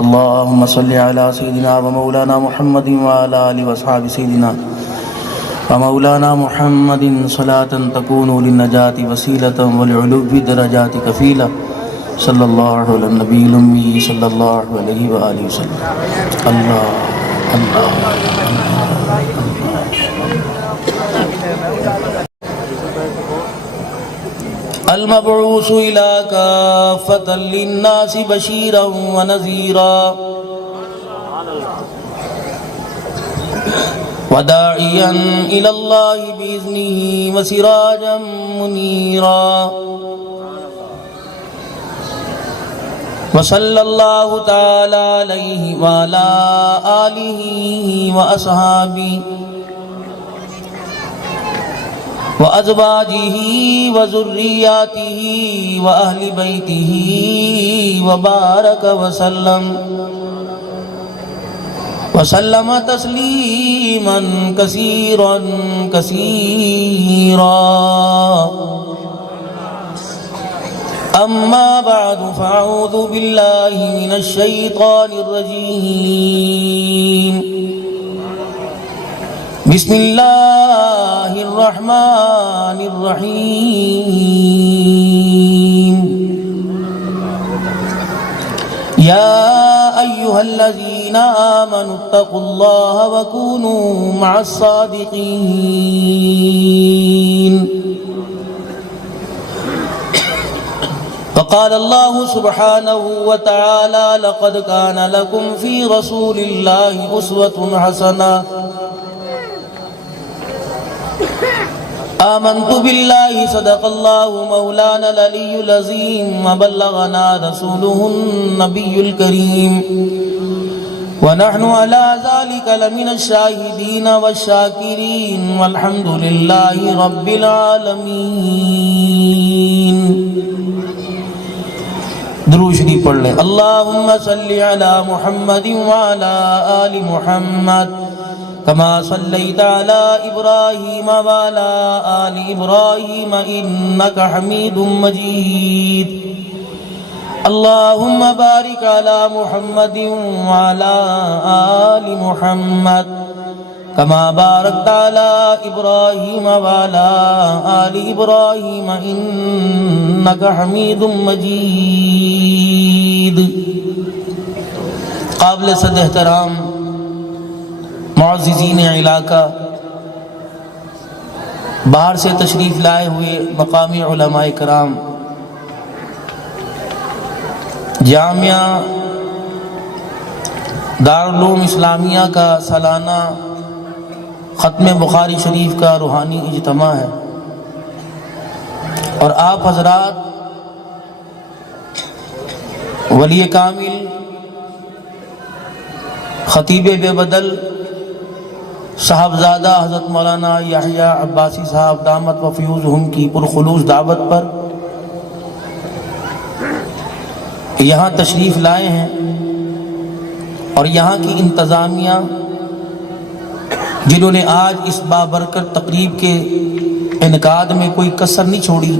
اللهم صل على سيدنا ومولانا محمد وعلى آله وأصحاب سيدنا ومولانا محمد صلاة تكون للنجاة وسيلة ولعلو درجات كفيلة صلى الله على النبي الأمي صلى الله عليه وآله وسلم. الله الله المبعوث إلى كافة للناس بشيرا ونذيرا وداعيا إلى الله بإذنه وسراجا منيرا. وصلى الله تعالى عليه وعلى آله وأصحابه وأزواجه وذرياته وأهل بيته وبارك وسلم تسليما كثيرا كثيرا. أما بعد فأعوذ بالله من الشيطان الرجيم. بسم الله الرحمن الرحيم. يا أيها الذين آمنوا اتقوا الله وكونوا مع الصادقين. وقال الله سبحانه وتعالى لقد كان لكم في رسول الله أسوة حسنة. آمنت بالله صدق الله مولانا العلي العظيم وبلغنا رسوله النبي الكريم ونحن على ذلك لمن الشاهدين والشاكرين والحمد لله رب العالمين. درود شریف پڑھ لیں. اللهم صل على محمد وعلى آل محمد كما صليت على إبراهيم وعلى آل إبراهيم إنك حميد مجيد. اللهم بارك على محمد وعلى آل محمد كما باركت على إبراهيم وعلى آل إبراهيم إنك حميد مجيد. قابل صد احترام معززین علاقہ، باہر سے تشریف لائے ہوئے مقامی علماء کرام، جامعہ دارالعلوم اسلامیہ کا سالانہ ختم بخاری شریف کا روحانی اجتماع ہے، اور آپ حضرات ولی کامل خطیب بے بدل صاحبزادہ حضرت مولانا یحییٰ عباسی صاحب دامت و فیوزہم کی پرخلوص دعوت پر یہاں تشریف لائے ہیں، اور یہاں کی انتظامیہ جنہوں نے آج اس بابرکت تقریب کے انعقاد میں کوئی کسر نہیں چھوڑی،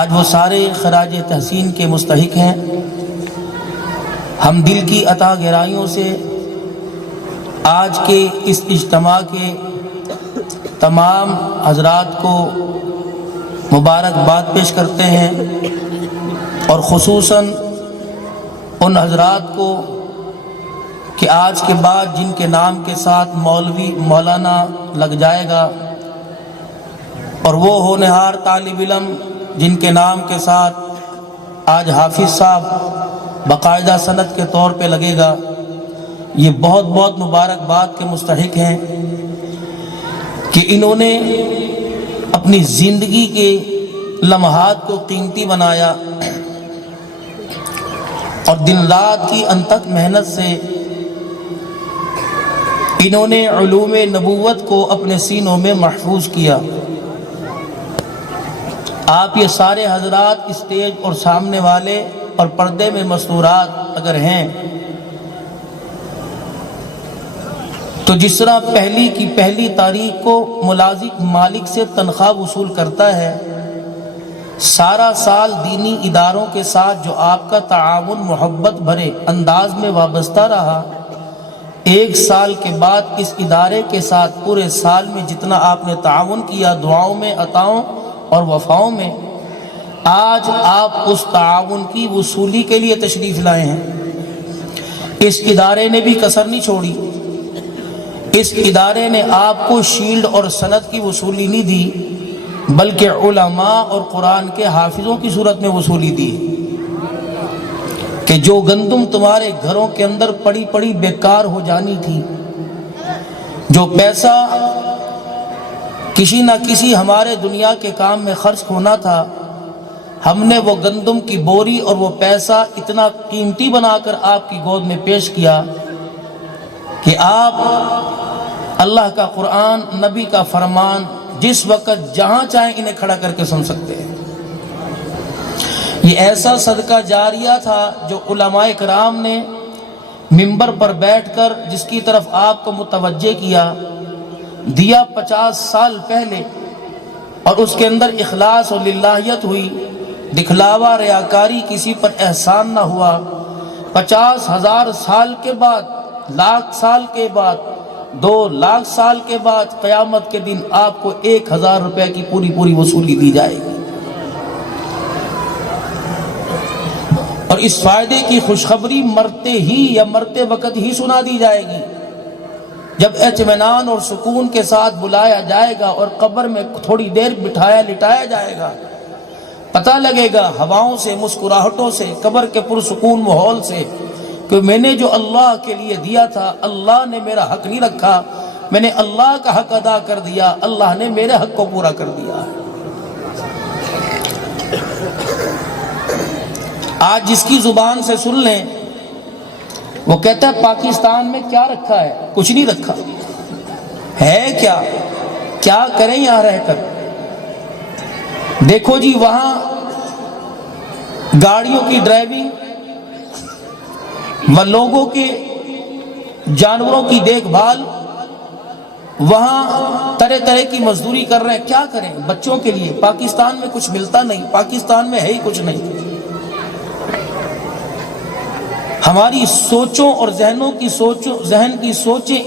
آج وہ سارے خراج تحسین کے مستحق ہیں. ہم دل کی عطا گہرائیوں سے آج کے اس اجتماع کے تمام حضرات کو مبارکباد پیش کرتے ہیں، اور خصوصاً ان حضرات کو کہ آج کے بعد جن کے نام کے ساتھ مولوی مولانا لگ جائے گا، اور وہ ہونہار طالب علم جن کے نام کے ساتھ آج حافظ صاحب باقاعدہ سند کے طور پہ لگے گا، یہ بہت بہت مبارکباد کے مستحق ہیں کہ انہوں نے اپنی زندگی کے لمحات کو قیمتی بنایا، اور دن رات کی انتھک محنت سے انہوں نے علوم نبوت کو اپنے سینوں میں محفوظ کیا. آپ یہ سارے حضرات اسٹیج اور سامنے والے اور پردے میں مستورات اگر ہیں تو جس طرح پہلی تاریخ کو ملازم مالک سے تنخواہ وصول کرتا ہے، سارا سال دینی اداروں کے ساتھ جو آپ کا تعاون محبت بھرے انداز میں وابستہ رہا، 1 سال کے بعد اس ادارے کے ساتھ پورے سال میں جتنا آپ نے تعاون کیا دعاؤں میں، عطاؤں اور وفاؤں میں، آج آپ اس تعاون کی وصولی کے لیے تشریف لائے ہیں۔ اس ادارے نے بھی کسر نہیں چھوڑی، اس ادارے نے آپ کو شیلڈ اور سند کی وصولی نہیں دی، بلکہ علماء اور قرآن کے حافظوں کی صورت میں وصولی دی کہ جو گندم تمہارے گھروں کے اندر پڑی پڑی بیکار ہو جانی تھی، جو پیسہ کسی نہ کسی ہمارے دنیا کے کام میں خرچ ہونا تھا، ہم نے وہ گندم کی بوری اور وہ پیسہ اتنا قیمتی بنا کر آپ کی گود میں پیش کیا کہ آپ اللہ کا قرآن، نبی کا فرمان جس وقت جہاں چاہیں انہیں کھڑا کر کے سن سکتے ہیں۔ یہ ایسا صدقہ جاریہ تھا جو علماء کرام نے منبر پر بیٹھ کر جس کی طرف آپ کو متوجہ کیا، دیا 50 سال پہلے، اور اس کے اندر اخلاص اور للہیت ہوئی، دکھلاوا ریاکاری کسی پر احسان نہ ہوا۔ 50,000 سال کے بعد، 1,00,000 سال کے بعد، 2,00,000 سال کے بعد قیامت کے دن آپ کو 1,000 روپے کی پوری وصولی دی جائے گی۔ اور اس فائدے کی خوشخبری مرتے ہی یا مرتے وقت ہی سنا دی جائے گی، جب اطمینان اور سکون کے ساتھ بلایا جائے گا اور قبر میں تھوڑی دیر بٹھایا لٹایا جائے گا، پتہ لگے گا ہواؤں سے، مسکراہٹوں سے، قبر کے پرسکون ماحول سے کہ میں نے جو اللہ کے لیے دیا تھا، اللہ نے میرا حق نہیں رکھا، میں نے اللہ کا حق ادا کر دیا، اللہ نے میرے حق کو پورا کر دیا ہے۔ آج جس کی زبان سے سن لیں وہ کہتا ہے پاکستان میں کیا رکھا ہے؟ کچھ نہیں رکھا ہے، کیا کریں یہاں رہ کر؟ دیکھو جی، وہاں گاڑیوں کی ڈرائیونگ و لوگوں کے، جانوروں کی دیکھ بھال، وہاں طرح طرح کی مزدوری کر رہے ہیں، کیا کریں بچوں کے لیے؟ پاکستان میں کچھ ملتا نہیں، پاکستان میں ہے ہی کچھ نہیں۔ ہماری سوچوں اور ذہن کی سوچیں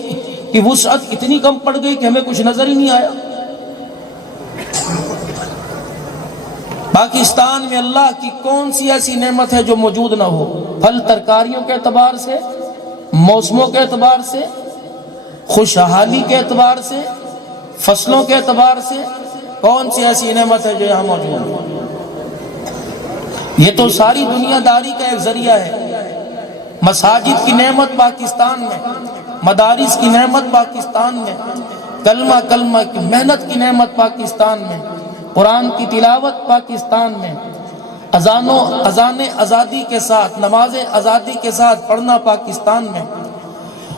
کی وسعت اتنی کم پڑ گئی کہ ہمیں کچھ نظر ہی نہیں آیا۔ پاکستان میں اللہ کی کون سی ایسی نعمت ہے جو موجود نہ ہو؟ پھل ترکاریوں کے اعتبار سے، موسموں کے اعتبار سے، خوشحالی کے اعتبار سے، فصلوں کے اعتبار سے، کون سی ایسی نعمت ہے جو یہاں موجود ہے؟ یہ تو ساری دنیا داری کا ایک ذریعہ ہے۔ مساجد کی نعمت پاکستان میں، مدارس کی نعمت پاکستان میں، کلمہ کی محنت کی نعمت پاکستان میں، قرآن کی تلاوت پاکستان میں، اذان آزادی کے ساتھ، نماز آزادی کے ساتھ پڑھنا پاکستان میں،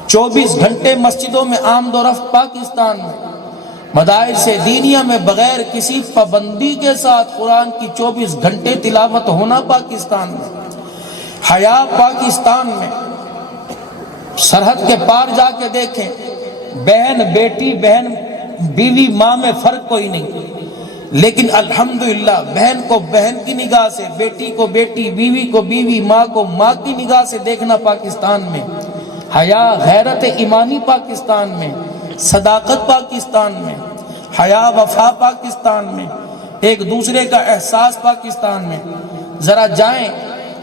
24 گھنٹے مسجدوں میں آمد و رفت پاکستان میں، مدارس دینیہ میں بغیر کسی پابندی کے ساتھ قرآن کی 24 گھنٹے تلاوت ہونا پاکستان میں، حیا پاکستان میں۔ سرحد کے پار جا کے دیکھیں، بہن بیٹی، بہن بیوی ماں میں فرق کوئی نہیں، لیکن الحمدللہ بہن کو بہن کی نگاہ سے، بیٹی کو بیٹی، بیوی کو بیوی، ماں کو ماں کی نگاہ سے دیکھنا پاکستان میں، حیا غیرت ایمانی پاکستان میں، صداقت پاکستان میں، حیا وفا پاکستان میں، ایک دوسرے کا احساس پاکستان میں۔ ذرا جائیں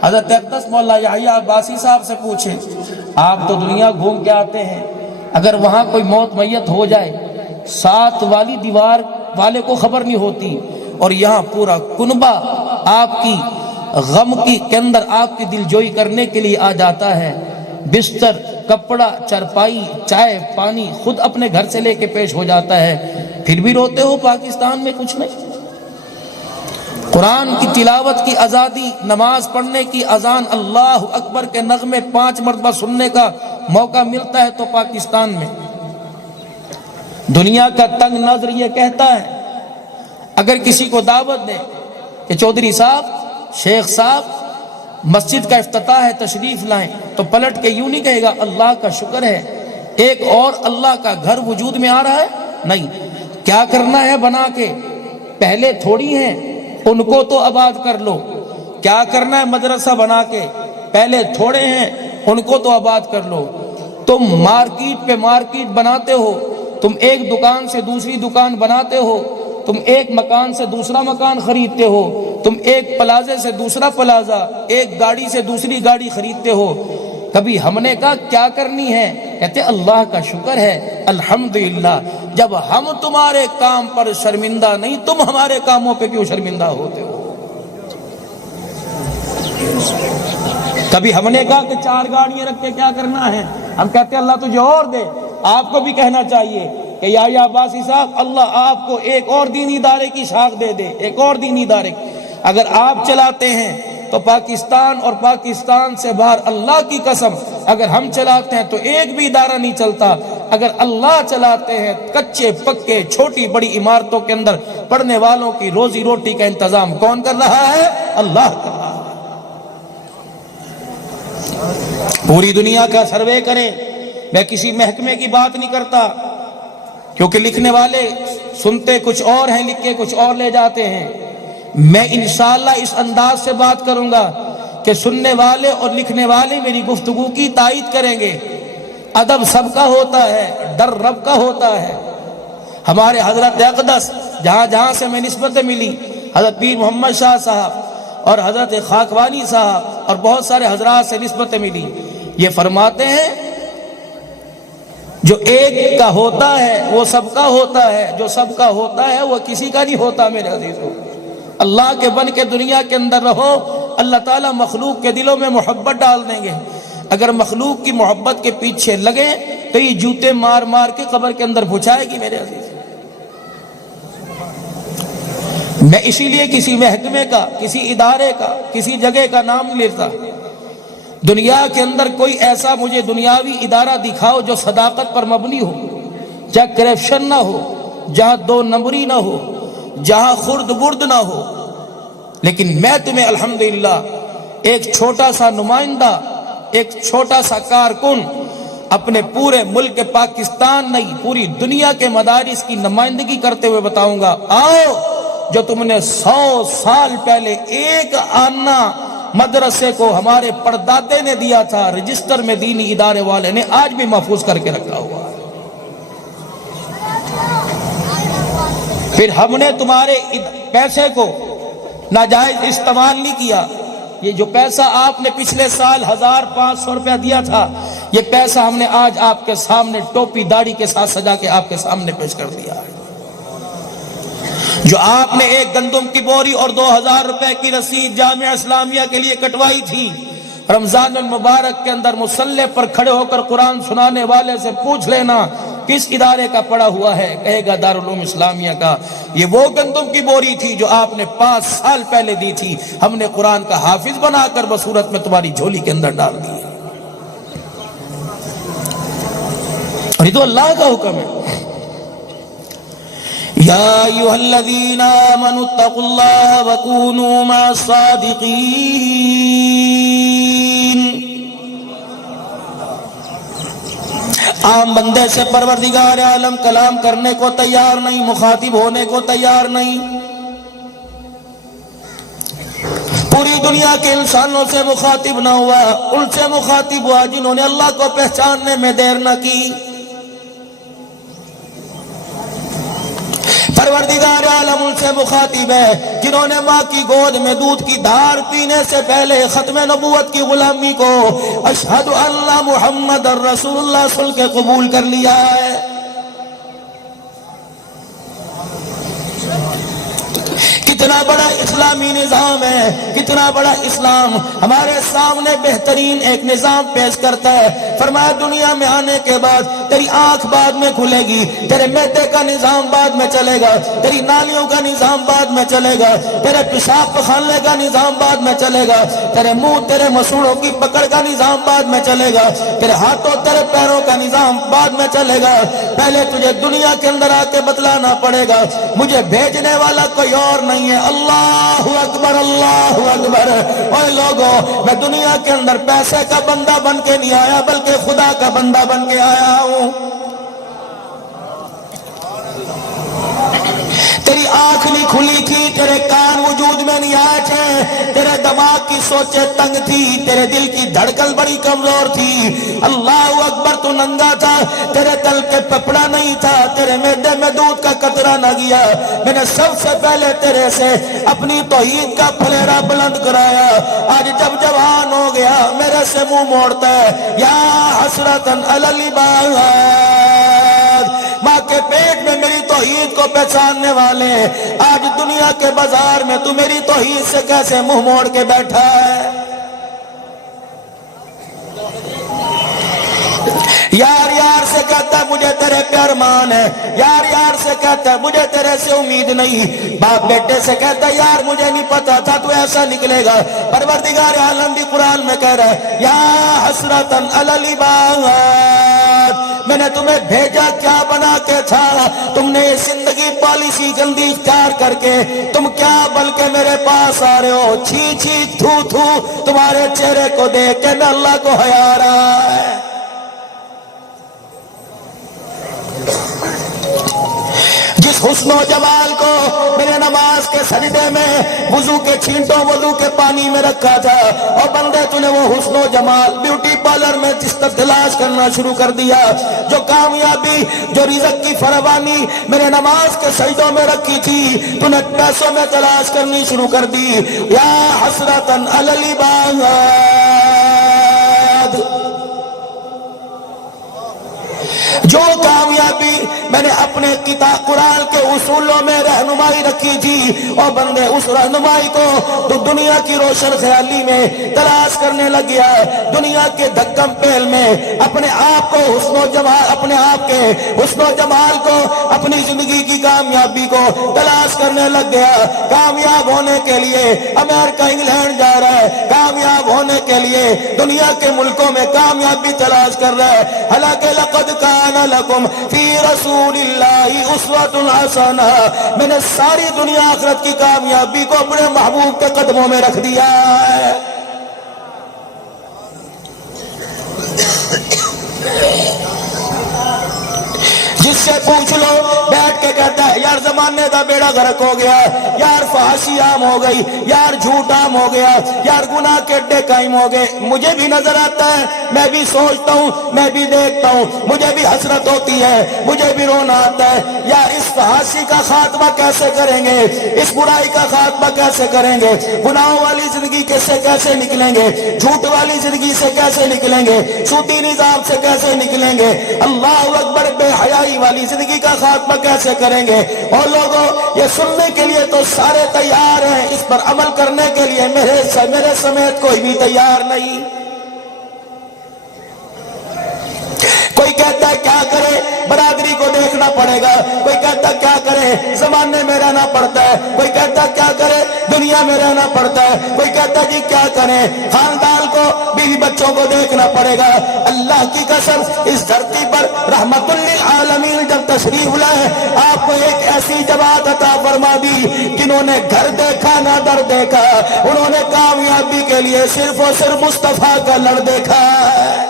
حضرت اقدس مولا یحییٰ عباسی صاحب سے پوچھیں، آپ تو دنیا گھوم کے آتے ہیں، اگر وہاں کوئی موت میت ہو جائے، 7 والی دیوار والے کو خبر نہیں ہوتی، اور یہاں پورا کنبہ آپ کی غم کے اندر آپ کی دلجوئی کرنے کے لیے آ جاتا ہے، بستر، کپڑا، چرپائی، چائے، پانی خود اپنے گھر سے لے کے پیش ہو جاتا ہے، پھر بھی روتے ہو پاکستان میں کچھ نہیں۔ قرآن کی تلاوت کی آزادی، نماز پڑھنے کی اذان، اللہ اکبر کے نغمے 5 مرتبہ سننے کا موقع ملتا ہے تو پاکستان میں۔ دنیا کا تنگ نظر یہ کہتا ہے اگر کسی کو دعوت دیں کہ چودھری صاحب، شیخ صاحب مسجد کا افتتاح ہے، تشریف لائیں، تو پلٹ کے یوں نہیں کہے گا اللہ کا شکر ہے ایک اور اللہ کا گھر وجود میں آ رہا ہے۔ نہیں، کیا کرنا ہے بنا کے؟ پہلے تھوڑی ہیں ان کو تو آباد کر لو. کیا کرنا ہے مدرسہ بنا کے؟ پہلے تھوڑے ہیں ان کو تو آباد کر لو. تم مارکیٹ پہ مارکیٹ بناتے ہو، تم ایک دکان سے دوسری دکان بناتے ہو، تم ایک مکان سے دوسرا مکان خریدتے ہو، تم ایک پلازے سے دوسرا پلازہ، ایک گاڑی سے دوسری گاڑی خریدتے ہو. کبھی ہم نے کہا کیا کرنی ہے؟ کہتے اللہ کا شکر ہے الحمدللہ. جب ہم تمہارے کام پر شرمندہ نہیں، تم ہمارے کاموں پہ کیوں شرمندہ ہوتے ہو؟ کبھی ہم نے کہا کہ 4 گاڑیاں رکھ کے کیا کرنا ہے؟ ہم کہتے ہیں اللہ تجھے اور دے. آپ کو بھی کہنا چاہیے کہ یا عباسی صاحب اللہ آپ کو ایک اور دینی ادارے کی شاخ دے دے، ایک اور دینی ادارے. اگر آپ چلاتے ہیں تو پاکستان اور پاکستان سے باہر اللہ کی قسم اگر ہم چلاتے ہیں تو ایک بھی ادارہ نہیں چلتا. اگر اللہ چلاتے ہیں کچے پکے چھوٹی بڑی عمارتوں کے اندر پڑھنے والوں کی روزی روٹی کا انتظام کون کر رہا ہے؟ اللہ کر رہا ہے. پوری دنیا کا سروے کریں. میں کسی محکمے کی بات نہیں کرتا کیونکہ لکھنے والے سنتے کچھ اور ہیں، لکھ کے کچھ اور لے جاتے ہیں. میں انشاءاللہ اس انداز سے بات کروں گا کہ سننے والے اور لکھنے والے میری گفتگو کی تائید کریں گے. ادب سب کا ہوتا ہے، ڈر رب کا ہوتا ہے. ہمارے حضرت اقدس جہاں جہاں سے میں نسبتیں ملی، حضرت پیر محمد شاہ صاحب اور حضرت خاکوانی صاحب اور بہت سارے حضرات سے نسبتیں ملی. یہ فرماتے ہیں جو ایک کا ہوتا ہے وہ سب کا ہوتا ہے، جو سب کا ہوتا ہے وہ کسی کا نہیں ہوتا. میرے عزیزو، اللہ کے بن کے دنیا کے اندر رہو، اللہ تعالیٰ مخلوق کے دلوں میں محبت ڈال دیں گے. اگر مخلوق کی محبت کے پیچھے لگیں تو یہ جوتے مار مار کے قبر کے اندر پہنچائے گی. میرے عزیز، میں اسی لیے کسی محکمے کا، کسی ادارے کا، کسی جگہ کا نام نہیں لیتا. دنیا کے اندر کوئی ایسا مجھے دنیاوی ادارہ دکھاؤ جو صداقت پر مبنی ہو، جہاں کرپشن نہ ہو، جہاں 2 نمبری نہ ہو، جہاں خرد برد نہ ہو. لیکن میں تمہیں الحمدللہ ایک چھوٹا سا نمائندہ، ایک چھوٹا سا کارکن اپنے پورے ملک پاکستان نہیں پوری دنیا کے مدارس کی نمائندگی کرتے ہوئے بتاؤں گا. آؤ، جو تم نے 100 سال پہلے ایک آنا مدرسے کو ہمارے پردادے نے دیا تھا، رجسٹر میں دینی ادارے والے نے آج بھی محفوظ کر کے رکھا ہوا ہے. پھر ہم نے تمہارے پیسے کو ناجائز استعمال نہیں کیا. یہ جو پیسہ آپ نے پچھلے سال 1500 روپیہ دیا تھا، یہ پیسہ ہم نے آج آپ کے سامنے ٹوپی داڑھی کے ساتھ سجا کے آپ کے سامنے پیش کر دیا ہے. جو آپ نے ایک گندم کی بوری اور 2000 روپے کی رسید جامعہ اسلامیہ کے لیے کٹوائی تھی، رمضان المبارک کے اندر مصلی پر کھڑے ہو کر قرآن سنانے والے سے پوچھ لینا کس ادارے کا پڑا ہوا ہے، کہے گا دارالعلوم اسلامیہ کا. یہ وہ گندم کی بوری تھی جو آپ نے 5 سال پہلے دی تھی، ہم نے قرآن کا حافظ بنا کر بصورت میں تمہاری جھولی کے اندر ڈال دی ہے. اور یہ تو اللہ کا حکم ہے. یا ایھا الذین آمنوا اتقوا اللہ وکونوا مع الصادقین. عام بندے سے پروردگار عالم کلام کرنے کو تیار نہیں، مخاطب ہونے کو تیار نہیں. پوری دنیا کے انسانوں سے مخاطب نہ ہوا، ان سے مخاطب ہوا جنہوں نے اللہ کو پہچاننے میں دیر نہ کی. پروردگار عالم ان سے مخاطب ہے جنہوں نے ماں کی گود میں دودھ کی دھار پینے سے پہلے ختم نبوت کی غلامی کو اشہد ان محمد رسول اللہ سن کے قبول کر لیا ہے. کتنا بڑا اسلامی نظام ہے، کتنا بڑا اسلام ہمارے سامنے بہترین ایک نظام پیش کرتا ہے. فرمایا دنیا میں آنے کے بعد تیری آنکھ بعد میں کھلے گی، تیرے معدے کا نظام بعد میں چلے گا، تیری نالیوں کا نظام بعد میں چلے گا، تیرے پیشاب پخانے کا نظام بعد میں چلے گا، تیرے منہ تیرے مسوڑوں کی پکڑ کا نظام بعد میں چلے گا، تیرے ہاتھوں تیرے پیروں کا نظام بعد میں چلے گا. پہلے تجھے دنیا کے اندر آ کے بتلانا پڑے گا مجھے بھیجنے والا کوئی اور نہیں ہے. اللہ اکبر، اللہ اکبر. اوے لوگوں، میں دنیا کے اندر پیسے کا بندہ بن کے نہیں آیا بلکہ خدا کا بندہ بن کے آیا ہوں. تیری آنکھ نہیں کھلی تھی، تیرے کان وجود میں نہیں آئے تھے، تیرے دماغ کی سوچیں تنگ تھی، تیرے دل کی دھڑکن بڑی کمزور تھی۔ اللہ اکبر، تو ننگا تھا، تیرے تل کے پپڑا نہیں تھا، تیرے معدے میں دودھ کا قطرہ نہ گیا۔ میں نے سب سے پہلے تیرے سے اپنی توحید کا پھلیرا بلند کرایا۔ آج جب جوان ہو گیا میرے سے منہ موڑتا ہے، یا حسرتن علی العباد، ماں کے پیٹ میں میری توحید کو پہچاننے والے، آج دنیا کے بازار میں تو میری توحید سے کیسے منہ موڑ کے بیٹھا ہے؟ یار یار سے کہتا ہے مجھے تیرے پہ ارمان ہے، یار یار سے کہتا ہے مجھے تیرے سے امید نہیں، باپ بیٹے سے کہتا ہے یار مجھے نہیں پتا تھا تو ایسا نکلے گا۔ پروردگار عالم بھی قرآن میں کہہ رہا ہے، یا حسرتن علی العباد، میں نے تمہیں بھیجا کیا بنا کے تھا؟ تم نے یہ زندگی پالیسی گندی اختیار کر کے تم کیا بلکہ میرے پاس آ رہے ہو؟ چھی چھی تھو تھو، تمہارے چہرے کو دیکھ کے میں اللہ کو حیا آ رہا ہے۔ جس حسن و جمال کو میرے نماز کے سجدے میں وضو کے چھینٹوں وضو کے پانی میں رکھا تھا، اور بندے تو نے وہ حسن و جمال بیوٹی پارلر میں جس تک تلاش کرنا شروع کر دیا۔ جو کامیابی، جو رزق کی فراوانی میرے نماز کے سجدوں میں رکھی تھی، تو نے پیسوں میں تلاش کرنی شروع کر دی۔ یا حسرتن علی العباد، جو کامیابی میں نے اپنے کتاب قرآن کے اصولوں میں رہنمائی رکھی تھی، اور بندے اس رہنمائی کو تو دنیا کی روشن خیالی میں تلاش کرنے لگ گیا، دنیا کے دھکم پھیل میں اپنے آپ کو حسن و جمال، اپنے آپ کے حسن و جمال کو، اپنی زندگی کی کامیابی کو تلاش کرنے لگ گیا۔ کامیاب ہونے کے لیے امریکہ انگلینڈ جا رہا ہے، کامیاب ہونے کے لیے دنیا کے ملکوں میں کامیابی تلاش کر رہا ہے۔ حالانکہ لقد کان لکم فی رسول اللہ اسوۃ حسنہ، میں نے ساری دنیا آخرت کی کامیابی کو اپنے محبوب کے قدموں میں رکھ دیا ہے۔ جس سے پوچھ لو بیٹھ کے کہتا ہے یار زمانے دا بیڑا غرق ہو گیا، یار فحاشی عام ہو گئی، یار جھوٹ عام ہو گیا، یار گناہ کے اڈے قائم ہو گئے۔ مجھے بھی نظر آتا ہے، میں بھی سوچتا ہوں، میں بھی دیکھتا ہوں، مجھے بھی حسرت ہوتی ہے، مجھے بھی رونا آتا ہے۔ یار اس فحاشی کا خاتمہ کیسے کریں گے؟ اس برائی کا خاتمہ کیسے کریں گے؟ گناہوں والی زندگی سے کیسے نکلیں گے؟ جھوٹ والی زندگی سے کیسے نکلیں گے؟ سودی نظام سے کیسے نکلیں گے؟ اللہ اکبر، بے حیائی والی زندگی کا خاتمہ کیسے کریں گے؟ اور لوگوں یہ سننے کے لیے تو سارے تیار ہیں، اس پر عمل کرنے کے لیے میرے سمیت کوئی بھی تیار نہیں۔ کوئی کہتا ہے کیا کرے، برادری کو دیکھنا پڑے گا، کوئی کہتا کیا کرے، زمانے میں رہنا پڑتا ہے، کوئی کہتا کیا کرے، دنیا میں رہنا پڑتا ہے، کوئی کہتا جی کیا کریں، خاندان کو، بیوی بچوں کو دیکھنا پڑے گا۔ اللہ کی قسم اس دھرتی پر رحمت للعالمین جب تشریف لائے، آپ کو ایک ایسی جماعت عطا فرما دی جنہوں نے گھر دیکھا نہ در دیکھا، انہوں نے کامیابی کے لیے صرف اور صرف مصطفیٰ کا لڑ دیکھا ہے۔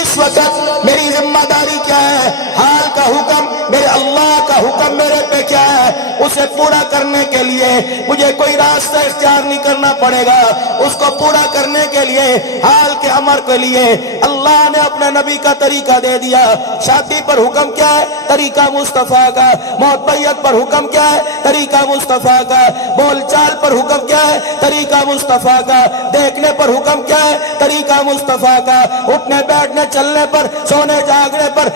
اس وقت میری ذمہ داری کیا ہے؟ حال کا حکم، میرے اللہ کا حکم میرے پہ کیا ہے؟ اسے پورا کرنے کے لیے مجھے کوئی راستہ اختیار نہیں کرنا پڑے گا، اس کو پورا کرنے کے لیے، حال کے امر کے لیے اللہ نے اپنے نبی کا طریقہ دے دیا۔ شادی پر حکم کیا ہے؟ طریقہ مصطفیٰ کا۔ موت بیت پر حکم کیا ہے؟ طریقہ مصطفیٰ کا۔ بول چال پر حکم کیا ہے؟ طریقہ مصطفیٰ کا۔ دیکھنے پر حکم کیا ہے؟ طریقہ مصطفیٰ کا۔ اٹھنے بیٹھنے چلنے پر، سونے جاگنے پر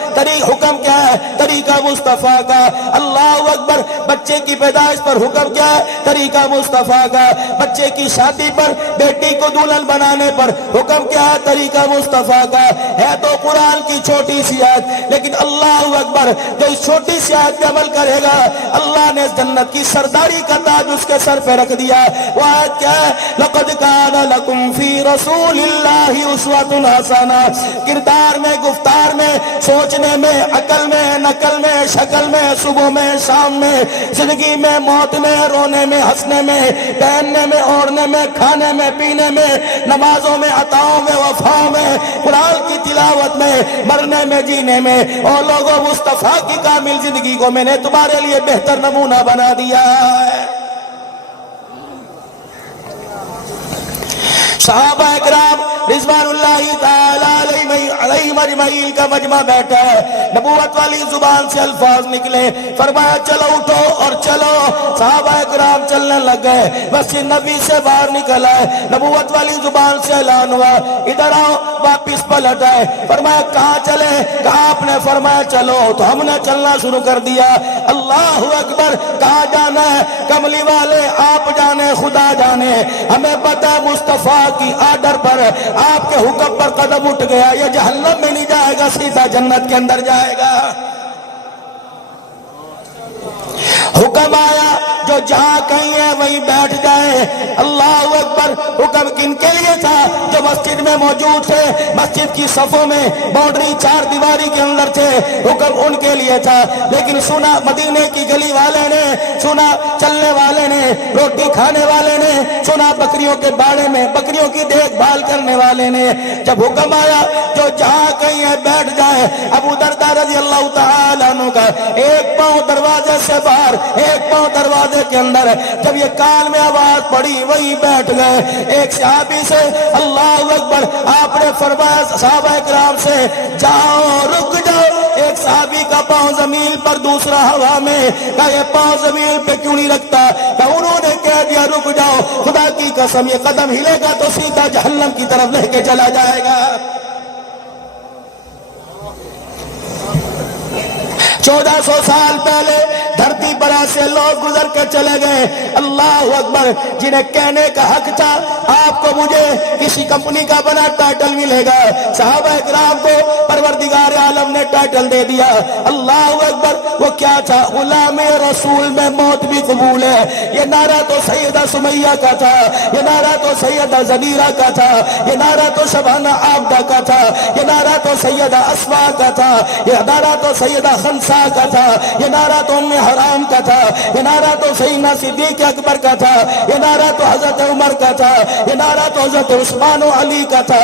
حکم کیا ہے؟ طریقہ مصطفیٰ کا۔ اللہ اکبر، بچے کی پیدائش پر حکم کیا ہے؟ طریقہ مصطفیٰ کا۔ بچے کی شادی پر، بیٹی کو دلہن بنانے پر حکم کیا ہے؟ طریقہ مصطفیٰ کا۔ ہے تو قرآن کی چھوٹی سی آیت، لیکن اللہ اکبر، جو اس چھوٹی سی آیت پہ عمل کرے گا اللہ نے جنت کی سرداری کا تاج اس کے سر پہ رکھ دیا۔ وہ آیت کیا ہے؟ لقد کان لکم فی رسول اللہ اسوۃ حسنہ۔ کردار میں، گفتار میں، سوچنے میں، عقل میں، نقل میں، شکل میں، صبح میں، شام میں، زندگی میں، موت میں، رونے میں، ہنسنے میں، پہننے میں، اوڑھنے میں، کھانے میں، پینے میں، نمازوں میں، عطاؤں میں، وفاؤں میں، قرآن کی تلاوت میں، مرنے میں، جینے میں۔ اور لوگوں، مصطفیٰ کی کامل زندگی کو میں نے تمہارے لیے بہتر نمونہ بنا دیا ہے۔ صحابہ اکرام رضوان اللہ تعالی علیہم اجمعین کا مجمع بیٹھا ہے، نبوت والی زبان سے الفاظ نکلے، فرمایا چلو اٹھو اور چلو۔ صحابہ اکرام چلنے لگ گئے، مسجد نبی سے باہر نکل آئے، نبوت والی زبان سے اعلان ہوا، ادھر آؤ، واپس پلٹ آئے۔ فرمایا کہاں چلے؟ کہاں؟ آپ نے فرمایا چلو، تو ہم نے چلنا شروع کر دیا۔ اللہ اکبر! کہاں جانا ہے؟ کملی والے آپ جانے، خدا جانے، ہمیں پتہ مصطفیٰ کی آرڈر پر، آپ کے حکم پر قدم اٹھ گیا، یہ جہنم میں نہیں جائے گا، سیدھا جنت کے اندر جائے گا۔ حکم آیا جو جہاں کہیں ہے وہیں بیٹھ جائے۔ اللہ اکبر! حکم کن کے لیے تھا؟ جو مسجد میں موجود تھے، مسجد کی صفوں میں، باؤنڈری چار دیواری کے اندر تھے، حکم ان کے لیے تھا۔ لیکن سنا مدینے کی گلی والے نے، سنا چلنے والے نے، روٹی کھانے والے نے، سنا بکریوں کے باڑے میں بکریوں کی دیکھ بھال کرنے والے نے، جب حکم آیا جو جہاں کہیں ہے بیٹھ جائے۔ ابو درداء رضی اللہ تعالیٰ عنہ کا ایک پاؤں دروازے سے باہر، ایک پاؤں دروازے کے اندر، جب یہ کان میں آواز پڑی وہی بیٹھ گئے۔ ایک صحابی سے، اللہ اکبر، آپ نے فرمایا صحابہ اکرام سے جاؤ، رک جاؤ۔ ایک صحابی کا پاؤں زمین پر، دوسرا ہوا میں، کہا یہ پاؤں زمین پہ کیوں نہیں رکھتا؟ کہا انہوں نے کہہ دیا رک جاؤ، خدا کی قسم یہ قدم ہلے گا تو سیدھا جہنم کی طرف لے کے چلا جائے گا۔ 1400 سال پہلے دھرتی پر ایسے لوگ گزر کے چلے گئے، اللہ اکبر، جنہیں کہنے کا حق تھا آپ کو مجھے کسی کمپنی کا بنا ٹائٹل ملے گا، صحابہ اکرام کو پروردگار عالم نے ٹائٹل دے دیا۔ اللہ اکبر! وہ کیا تھا؟ غلام رسول میں موت بھی قبول ہے۔ یہ نعرہ تو سیدہ سمیہ کا تھا، یہ نعرہ تو سیدہ زنیرہ کا تھا، یہ نعرہ تو شبانہ عابدہ کا تھا، یہ نعرہ تو سیدہ اسماء کا تھا، یہ نعرہ تو سیدہ خنسا کا تھا، یہ نعرہ تو ام حرام کا تھا، یہ نعرہ تو سیدنا صدیق اکبر کا تھا، یہ نعرہ تو حضرت عمر کا تھا، یہ نعرہ تو حضرت عثمان و علی کا تھا،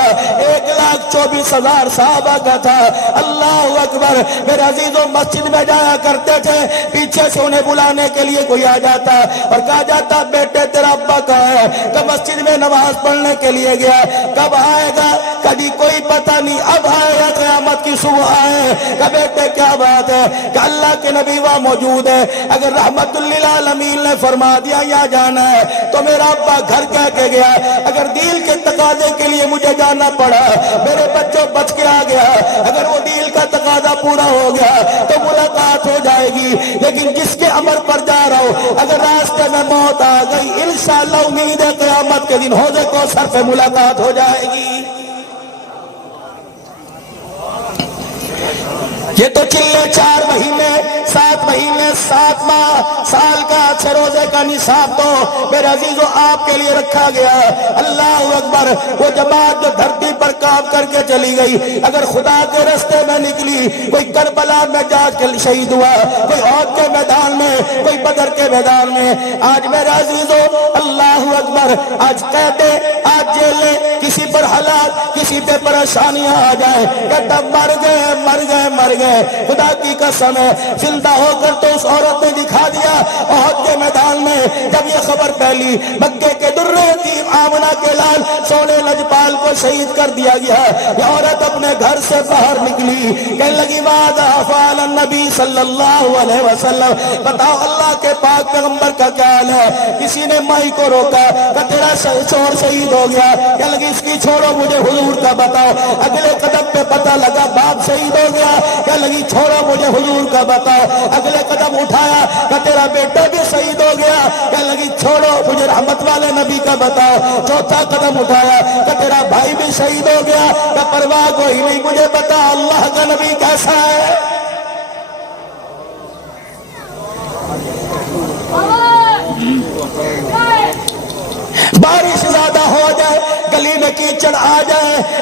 1,24,000 صحابہ کا تھا۔ اللہ اکبر! میرے عزیزوں، مسجد میں جایا کرتے تھے، پیچھے سے انہیں بلانے کے لیے کوئی آ جاتا اور کہا جاتا بیٹے تیرا ابا کہاں ہے؟ کہ مسجد میں نماز پڑھنے کے لیے گیا۔ کب آئے گا؟ کبھی کوئی پتہ نہیں، اب آئے گا، قیامت کی صبح آئے۔ کہ بیٹے کیا بات ہے؟ کہ اللہ کے نبی وہاں موجود ہے، اگر رحمت للعالمین نے فرما دیا یا جانا ہے تو میرا ابا گھر کہہ کے گیا، اگر دین کے تقاضے کے لیے مجھے جانا پڑا، میرے بچوں بچ کے آ گیا، اگر وہ دین کا تقاضا پورا ہو گیا تو ملاقات ہو جائے گی، لیکن جس کے امر پر جا رہا ہوں اگر راستے میں موت آ گئی، انشاءاللہ امید ہے قیامت کے دن حوض کوثر پہ ملاقات ہو جائے گی۔ یہ تو چلے 4 مہینے، 7 مہینے، 7 ماہ، سال کا 6 روزے کا نصاب تو میرے عزیزوں آپ کے لیے رکھا گیا۔ اللہ اکبر! وہ جماعت جو دھرتی پر کام کر کے چلی گئی، اگر خدا کے رستے میں نکلی، کوئی کربلا میں جا کے شہید ہوا، کوئی عہد کے میدان میں، کوئی بدر کے میدان میں، آج میرے عزیزوں اللہ اکبر، آج قیدیں، آج جیلیں، کسی پر حالات، کسی پہ پریشانیاں آ جائیں، کہتا مر گئے، مر گئے، مر گئے۔ خدا کی قسم ہے، زندہ ہو کر تو اس عورت نے دکھا دیا احد کے میدان میں، جب یہ خبر پھیلی مکے کے در یتیم آمنہ کے لال سونے لجپال کو شہید کر دیا گیا، یہ عورت اپنے گھر سے باہر نکلی، کہنے لگی ماذا فعل النبی صلی اللہ علیہ وسلم، بتاؤ اللہ کے پاک پیغمبر کا کیا حال ہے؟ کسی نے مائی کو روکا کہ تیرا شوہر شہید ہو گیا، کہنے لگی اس کی چھوڑو، مجھے حضور کا بتاؤ۔ اگلے قدم پہ پتہ لگا باپ شہید ہو گیا، کہنے لگی چھوڑو، مجھے حضور کا بتاؤ۔ اگلے قدم اٹھایا کہ تیرا بیٹا بھی شہید ہو گیا، کہنے لگی چھوڑو، مجھے رحمت والے نبی کا بتاؤ۔ چوتھا قدم اٹھایا کہ تیرا بھائی بھی شہید ہو گیا، کہ پرواہ کوئی نہیں، مجھے بتا اللہ کا نبی کیسا ہے۔ بارش زیادہ ہو جائے، گلی میں کیچڑ آ جائے،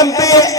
MP,